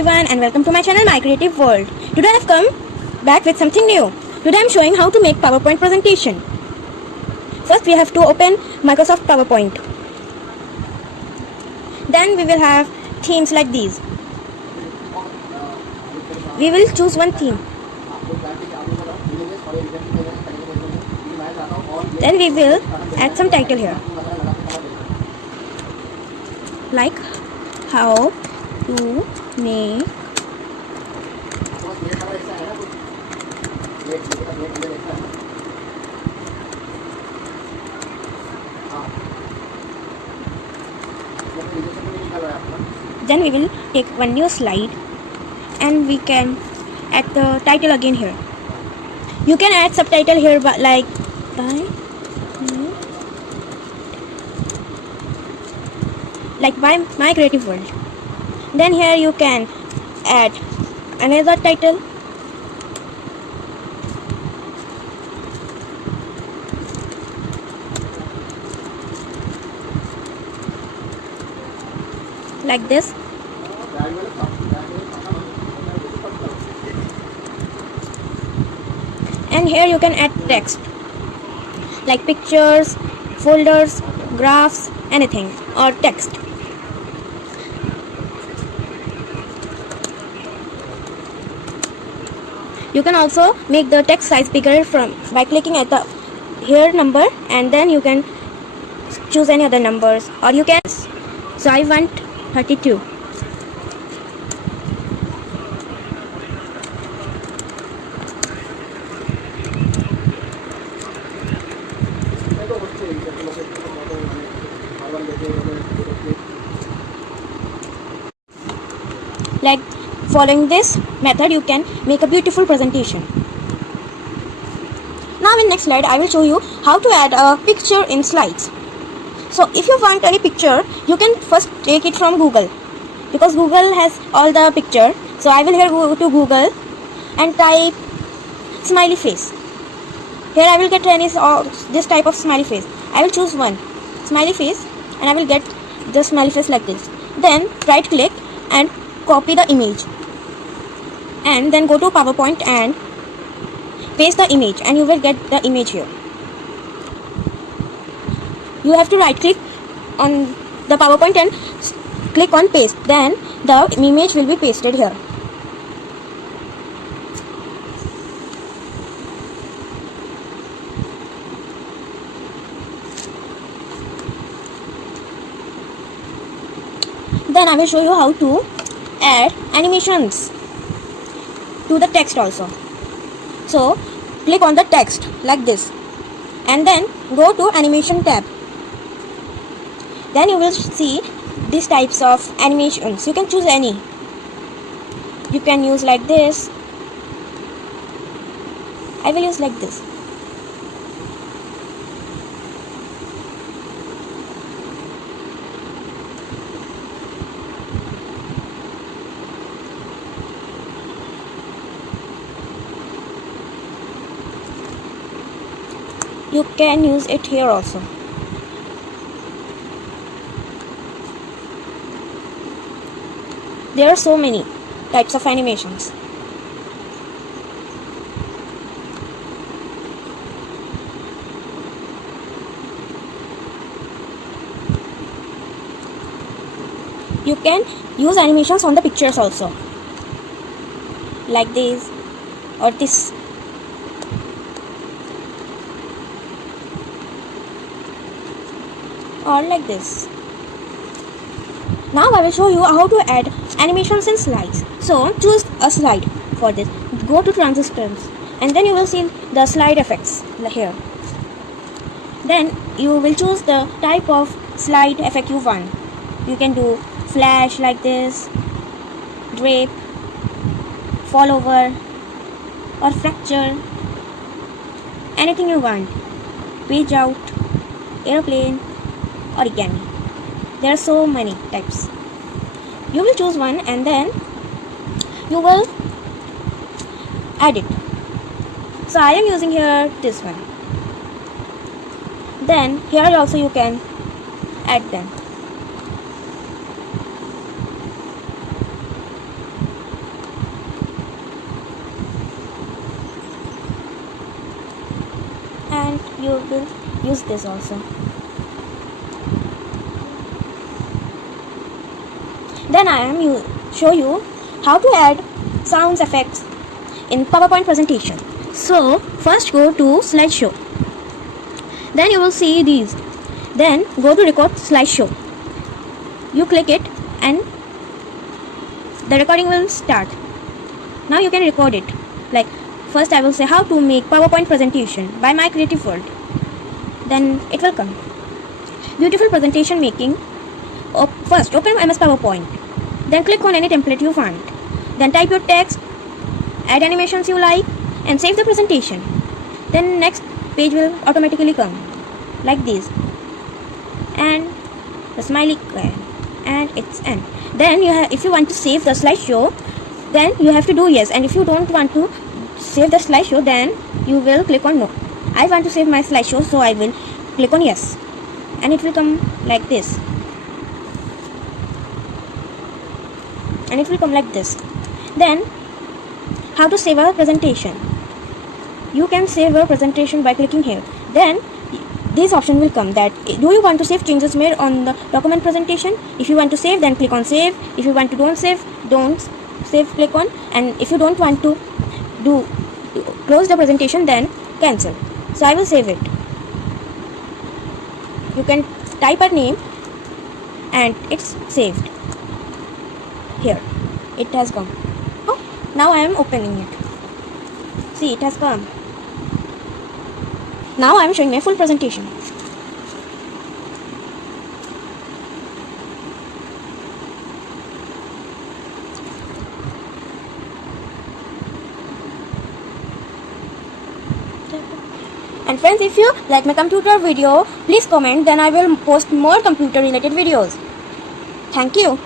everyone and welcome to my channel My Creative World. Today I have come back with something new. Today I am showing how to make PowerPoint presentation. First we have to open Microsoft PowerPoint. Then we will have themes like these. We will choose one theme. Then we will add some title here. Like how to make then we will take one new slide and we can add the title again here. You can add subtitle here but like by My Creative World. Then here you can add another title like this. And here you can add text like pictures, folders, graphs, anything or text. You can also make the text size bigger by clicking at the here number, and then you can choose any other numbers, or you can. So I want 32. Like following this method, you can make a beautiful presentation. Now in next slide, I will show you how to add a picture in slides. So if you want any picture, you can first take it from Google, because Google has all the picture. So I will here go to Google and type smiley face. Here I will get this type of smiley face. I will choose one smiley face and I will get the smiley face like this. Then right click and copy the image, and then go to PowerPoint and paste the image, and you will get the image here. You have to right click on the PowerPoint and click on paste, then the image will be pasted here. Then I will show you how to add animations to the text also. So click on the text like this and then go to animation tab. Then you will see these types of animations. You can choose any. You can use like this. I will use like this. You can use it here also. There are so many types of animations. You can use animations on the pictures also, like this or this. Or like this. Now I will show you how to add animations in slides. So choose a slide for this. Go to transitions and then you will see the slide effects here. Then you will choose the type of slide effect you want. You can do flash like this, drape, fall over, or fracture. Anything you want. Page out, airplane, origami. There are so many types. You will choose one and then you will add it. So I am using here this one. Then here also you can add them. use this also. Then I am show you how to add sounds effects in PowerPoint presentation. So first go to slideshow. Then you will see these. Then go to record slideshow. You click it and the recording will start. Now you can record it. Like first I will say how to make PowerPoint presentation by My Creative World. Then it will come. Beautiful presentation making. First open MS PowerPoint. Then click on any template you find. Then type your text, add animations you like, and save the presentation. Then next page will automatically come like this, and the smiley guy, and it's end. Then if you want to save the slideshow, then you have to do yes, and if you don't want to save the slideshow, then you will click on no. I want to save my slideshow, so I will click on yes, and it will come like this, and it will come like this. Then how to save a presentation? You can save a presentation by clicking here. Then this option will come that do you want to save changes made on the document presentation? If you want to save, then click on save. If you want to don't save, click on, and if you don't want to close the presentation, then cancel. So I will save it. You can type a name and it's saved. Here it has come. Oh, now I am opening it. See, it has come. Now I am showing my full presentation. And friends, if you like my computer video, please comment, then I will post more computer related videos. Thank you.